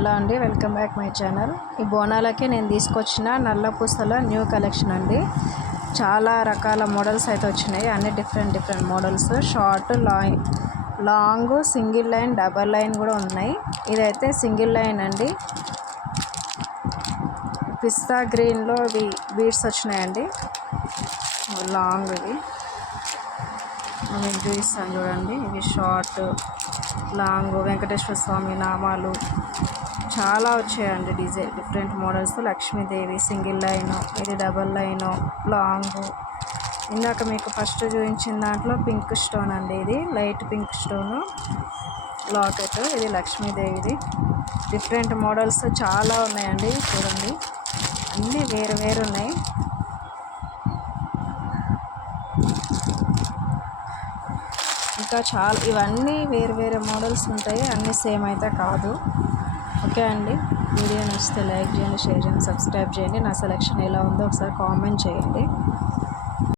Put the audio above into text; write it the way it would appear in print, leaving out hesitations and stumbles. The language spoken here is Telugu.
హలో అండి, వెల్కమ్ బ్యాక్ మై ఛానల్. ఈ బోనాలకి నేను తీసుకొచ్చిన నల్ల పూసల న్యూ కలెక్షన్ అండి. చాలా రకాల మోడల్స్ అయితే వచ్చినాయి, అన్ని different models. Short, long, single line, double line కూడా ఉన్నాయి. ఇదైతే సింగిల్ లైన్ అండి. పిస్తా గ్రీన్లో బీడ్స్ వచ్చినాయండి, లాంగ్. ఇవి మీకు చూపిస్తాను చూడండి. ఇవి షార్ట్, లాంగ్, వెంకటేశ్వర స్వామి నామాలు చాలా వచ్చాయండి. Different models. Lakshmidevi single line, ఇది డబల్ లైను, లాంగ్. ఇందాక మీకు ఫస్ట్ చూపించిన దాంట్లో పింక్ స్టోన్ అండి, ఇది లైట్ పింక్ స్టోను లాకెట్. ఇది లక్ష్మీదేవిది. డిఫరెంట్ మోడల్స్ చాలా ఉన్నాయండి, చూడండి. అన్నీ వేరు ఉన్నాయి. ఇంకా చాలా, ఇవన్నీ వేరు మోడల్స్ ఉంటాయి, అన్నీ సేమ్ అయితే కాదు. ఓకే అండి, వీడియో నచ్చితే లైక్ చేయండి, షేర్ చేయండి, సబ్స్క్రైబ్ చేయండి. నా సెలెక్షన్ ఎలా ఉందో ఒకసారి కామెంట్ చేయండి.